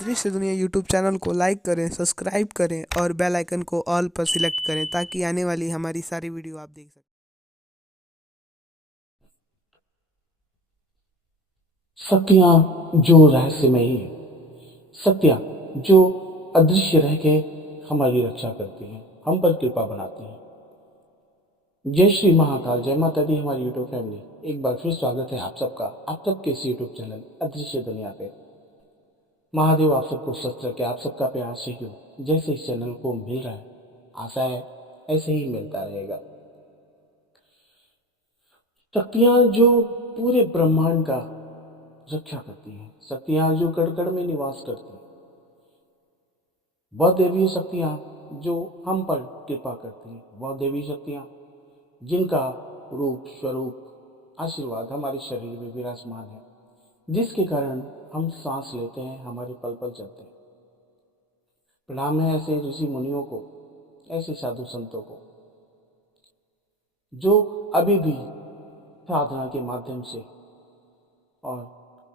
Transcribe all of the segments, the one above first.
अदृश्य दुनिया YouTube channel को लाइक करें, सब्सक्राइब करें और बेल आइकन को ऑल पर सिलेक्ट करें ताकि आने वाली हमारी सारी वीडियो आप देख सकें। शक्तियाँ जो रहस्यमयी है, शक्तियाँ जो अदृश्य रह के हमारी रक्षा करती हैं, हम पर कृपा बनाती हैं। जय श्री महाकाल, जय माता दी हमारी यूट्यूब फैमिली। एक बार फिर स्वागत है आप सबका, आप सबके इस यूट्यूब चैनल अदृश्य दुनिया पे। महादेव आप सबको स्वस्थ रखे, आप सबका प्यार से हो जैसे इस चैनल को मिल रहा है, आशा है ऐसे ही मिलता रहेगा। शक्तियाँ जो पूरे ब्रह्मांड का रक्षा करती हैं, शक्तियाँ जो कण कण में निवास करती हैं, वह देवी शक्तियाँ जो हम पर कृपा करती हैं, वह देवी शक्तियाँ जिनका रूप स्वरूप आशीर्वाद हमारे शरीर में विराजमान है, जिसके कारण हम सांस लेते हैं, हमारे पल पल चलते हैं। प्रणाम है ऐसे ऋषि मुनियों को, ऐसे साधु संतों को जो अभी भी साधना के माध्यम से और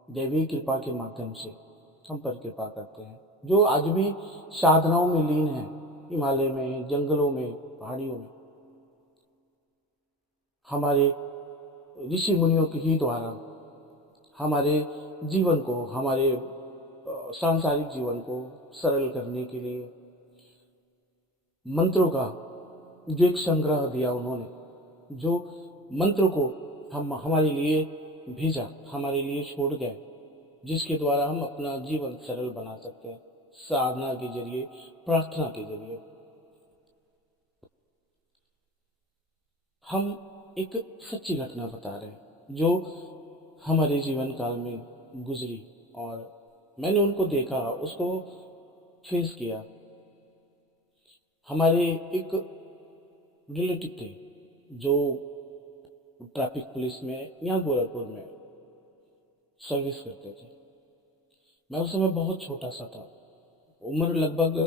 दैवी कृपा के माध्यम से हम पर कृपा करते हैं, जो आज भी साधनाओं में लीन है, हिमालय में, जंगलों में, पहाड़ियों में। हमारे ऋषि मुनियों के ही द्वारा हमारे जीवन को, हमारे सांसारिक जीवन को सरल करने के लिए मंत्रों का जो एक संग्रह दिया उन्होंने, जो मंत्र को हम हमारे लिए भेजा, हमारे लिए छोड़ गए, जिसके द्वारा हम अपना जीवन सरल बना सकते हैं, साधना के जरिए, प्रार्थना के जरिए। हम एक सच्ची घटना बता रहे हैं जो हमारे जीवन काल में गुजरी, और मैंने उनको देखा, उसको फेस किया। हमारे एक रिलेटिव थे जो ट्रैफिक पुलिस में यहाँ गोरखपुर में सर्विस करते थे। मैं उस समय बहुत छोटा सा था, उम्र लगभग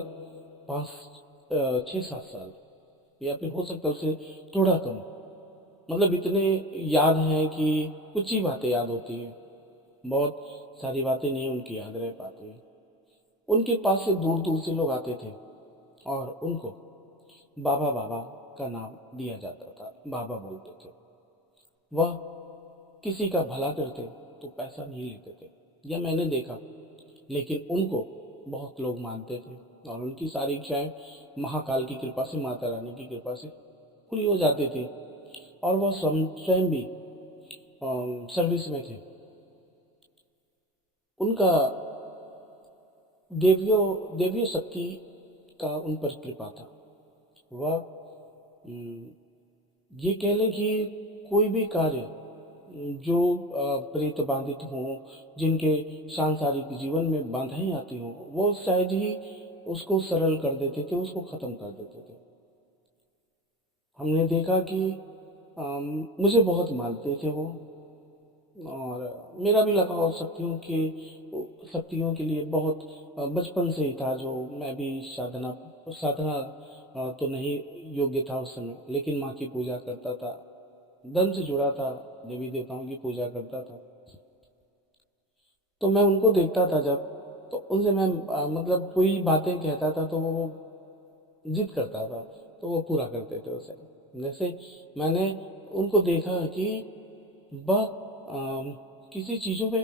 5 6 7 साल, या फिर हो सकता है उससे थोड़ा कम। मतलब इतने याद हैं कि कुछ ही बातें याद होती हैं, बहुत सारी बातें नहीं उनकी याद रह पाती हैं। उनके पास से दूर दूर से लोग आते थे और उनको बाबा बाबा का नाम दिया जाता था, बाबा बोलते थे। वह किसी का भला करते तो पैसा नहीं लेते थे, यह मैंने देखा। लेकिन उनको बहुत लोग मानते थे और उनकी सारी इच्छाएं महाकाल की कृपा से, माता रानी की कृपा से पूरी हो जाती थी। और वह स्वयं भी सर्विस में थे। उनका देवीय शक्ति का उन पर कृपा था। वह ये कह लें कि कोई भी कार्य जो प्रेत बाधित हों, जिनके सांसारिक जीवन में बाधाएं आती हों, वो शायद ही उसको सरल कर देते थे, उसको ख़त्म कर देते थे। हमने देखा कि मुझे बहुत मानते थे वो, और मेरा भी लगाव शक्तियों के लिए बहुत बचपन से ही था। जो मैं भी साधना साधना तो नहीं योग्य था उस समय, लेकिन माँ की पूजा करता था, धर्म से जुड़ा था, देवी देवताओं की पूजा करता था। तो मैं उनको देखता था जब, तो उनसे मैं मतलब कोई बातें कहता था तो वो जिद करता था, तो वो पूरा करते थे उसे। जैसे मैंने उनको देखा कि वह किसी चीज़ों पे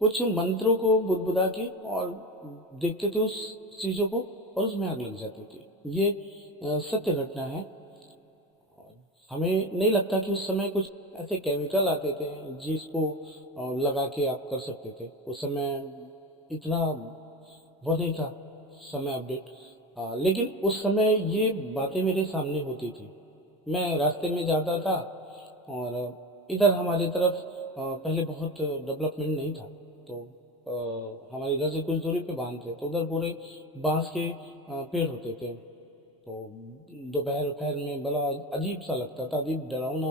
कुछ मंत्रों को बुदबुदा के और देखते थे उस चीज़ों को, और उसमें आग लग जाती थी। ये सत्य घटना है। हमें नहीं लगता कि उस समय कुछ ऐसे केमिकल आते थे जिसको लगा के आप कर सकते थे। उस समय इतना वो नहीं था, समय अपडेट। लेकिन उस समय ये बातें मेरे सामने होती थी। मैं रास्ते में जाता था, और इधर हमारी तरफ पहले बहुत डेवलपमेंट नहीं था, तो हमारे घर से कुछ दूरी पे बांध थे, तो उधर पूरे बांस के पेड़ होते थे। तो दोपहर दोपहर में बड़ा अजीब सा लगता था, अजीब डरावना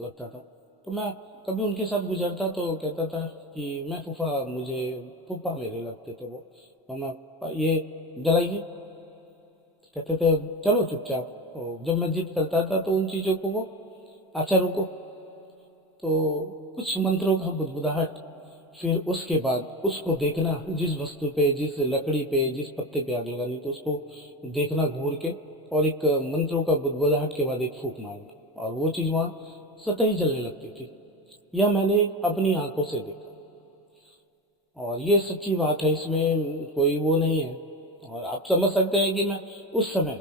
लगता था। तो मैं कभी उनके साथ गुजरता तो कहता था कि मैं फूफा, मुझे फूफा मेरे लगते थे वो। तो मैं ये जलाइए, कहते थे चलो चुपचाप। जब मैं जिद करता था तो उन चीज़ों को वो, अच्छा रुको, तो कुछ मंत्रों का बुदबुदाहट फिर उसके बाद उसको देखना, जिस वस्तु पे, जिस लकड़ी पे, जिस पत्ते पे आग लगानी, तो उसको देखना घूर के, और एक मंत्रों का बुदबुदाहट के बाद एक फूंक मारना, और वो चीज़ वहाँ स्वतः ही जलने लगती थी। यह मैंने अपनी आंखों से देखा, और ये सच्ची बात है, इसमें कोई वो नहीं है। और आप समझ सकते हैं कि मैं उस समय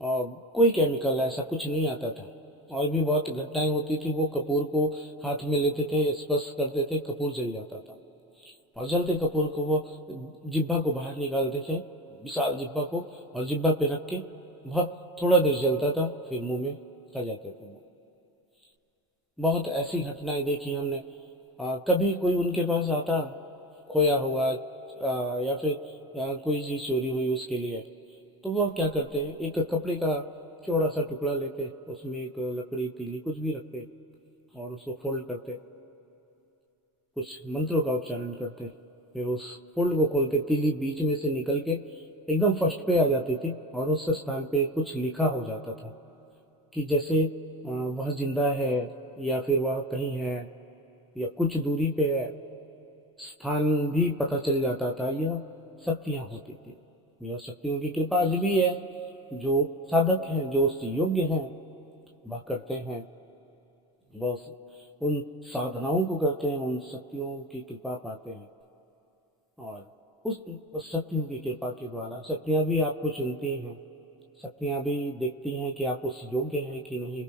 कोई केमिकल ऐसा कुछ नहीं आता था। और भी बहुत घटनाएं होती थी, वो कपूर को हाथ में लेते थे, स्पर्श करते थे, कपूर जल जाता था। और जलते कपूर को वो जिब्बा को बाहर निकालते थे, विशाल जिब्बा को, और जिब्बा पे रख के वह थोड़ा देर जलता था, फिर मुंह में खा जाते थे। बहुत ऐसी घटनाएं देखी हमने। कभी कोई उनके पास आता, खोया हुआ या फिर कोई चीज़ चोरी हुई उसके लिए, तो वह क्या करते हैं, एक कपड़े का चौड़ा सा टुकड़ा लेते, उसमें एक लकड़ी, तीली, कुछ भी रखते, और उसको फोल्ड करते, कुछ मंत्रों का उच्चारण करते, फिर उस फोल्ड को खोलते, तीली बीच में से निकल के एकदम फर्स्ट पे आ जाती थी, और उस स्थान पे कुछ लिखा हो जाता था कि जैसे वह जिंदा है, या फिर वह कहीं है, या कुछ दूरी पे है, स्थान भी पता चल जाता था। यह शक्तियाँ होती थी, यह शक्तियों की कृपा आज भी है। जो साधक हैं, जो उससे योग्य हैं, वह करते हैं, बस उन साधनाओं को करते हैं, उन शक्तियों की कृपा पाते हैं। और उस शक्तियों की कृपा के द्वारा शक्तियाँ भी आपको चुनती हैं, शक्तियाँ भी देखती हैं कि आप उस योग्य हैं कि नहीं,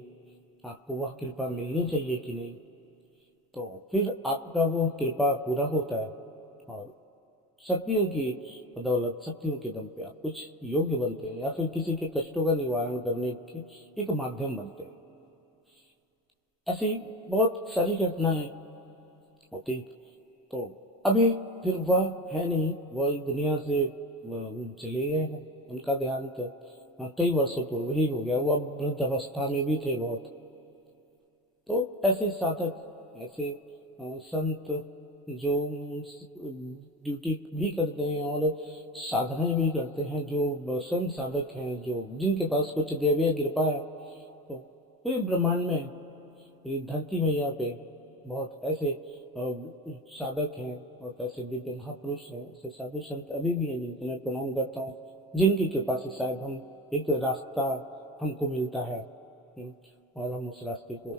आपको वह कृपा मिलनी चाहिए कि नहीं। तो फिर आपका वो कृपा पूरा होता है, और शक्तियों की बदौलत, शक्तियों के दम पे आप कुछ योग्य बनते हैं, या फिर किसी के कष्टों का निवारण करने के एक माध्यम बनते हैं। ऐसी बहुत सारी घटनाएं होती। तो अभी फिर वह है नहीं, वह इस दुनिया से चले गए हैं। उनका देहांत कई वर्षों पूर्व ही हो गया, वो अब वृद्ध अवस्था में भी थे बहुत। तो ऐसे साधक, ऐसे संत जो ड्यूटी भी करते हैं और साधनाएं भी करते हैं, जो स्वयं साधक हैं, जो जिनके पास कुछ दैवीय कृपा है, तो पूरे ब्रह्मांड में, पूरी धरती मैया पे बहुत ऐसे साधक हैं, और ऐसे दिव्य महापुरुष हैं, ऐसे साधु संत अभी भी हैं जिनको मैं प्रणाम करता हूँ, जिनकी कृपा से शायद हम एक रास्ता हमको मिलता है। हम्म, और हम उस रास्ते को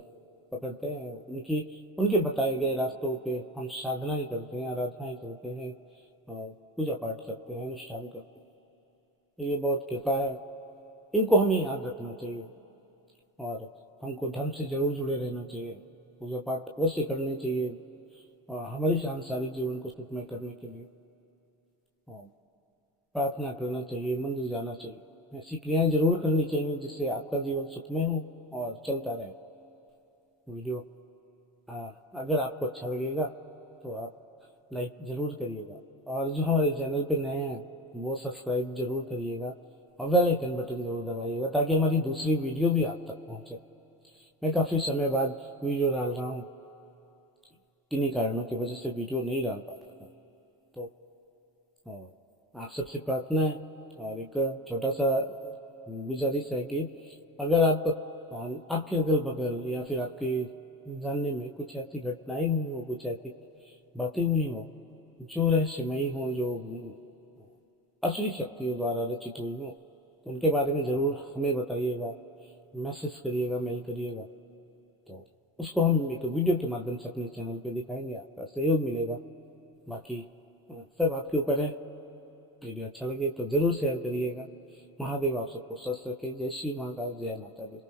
पकड़ते हैं, उनकी उनके बताए गए रास्तों पे हम साधनाएं करते हैं, आराधनाएं करते हैं, पूजा पाठ करते हैं, अनुष्ठान करते हैं। तो ये बहुत कृपा है, इनको हमें याद रखना चाहिए, और हमको धर्म से जरूर जुड़े रहना चाहिए, पूजा पाठ अवश्य करने चाहिए, हमारे सांसारिक जीवन को सुखमय करने के लिए, और प्रार्थना करना चाहिए, मंदिर जाना चाहिए, ऐसी क्रियाएं जरूर करनी चाहिए जिससे आपका जीवन सुखमय हो और चलता रहे। वीडियो अगर आपको अच्छा लगेगा तो आप लाइक ज़रूर करिएगा, और जो हमारे चैनल पे नए हैं वो सब्सक्राइब जरूर करिएगा, और बेल आइकन बटन जरूर दबाइएगा, ताकि हमारी दूसरी वीडियो भी आप तक पहुंचे। मैं काफ़ी समय बाद वीडियो डाल रहा हूँ, किन्हीं कारणों की वजह से वीडियो नहीं डाल पा रहा था। तो आप सबसे प्रार्थना है, और एक छोटा सा गुजारिश है कि अगर आप आपके अगल बगल या फिर आपके जानने में कुछ ऐसी घटनाएं हुई हो, कुछ ऐसी बातें हुई हो जो रहस्यमयी हो, जो असुरी शक्तियों द्वारा रचित हुई हो, तो उनके बारे में ज़रूर हमें बताइएगा, मैसेज करिएगा, मेल करिएगा, तो उसको हम एक वीडियो के माध्यम से अपने चैनल पे दिखाएंगे, आपका सहयोग मिलेगा। बाकी सब आपके ऊपर है। वीडियो अच्छा लगे तो ज़रूर शेयर करिएगा। महादेव आप सबको स्वस्थ रखे। जय श्री महाकाल, जय माता दी।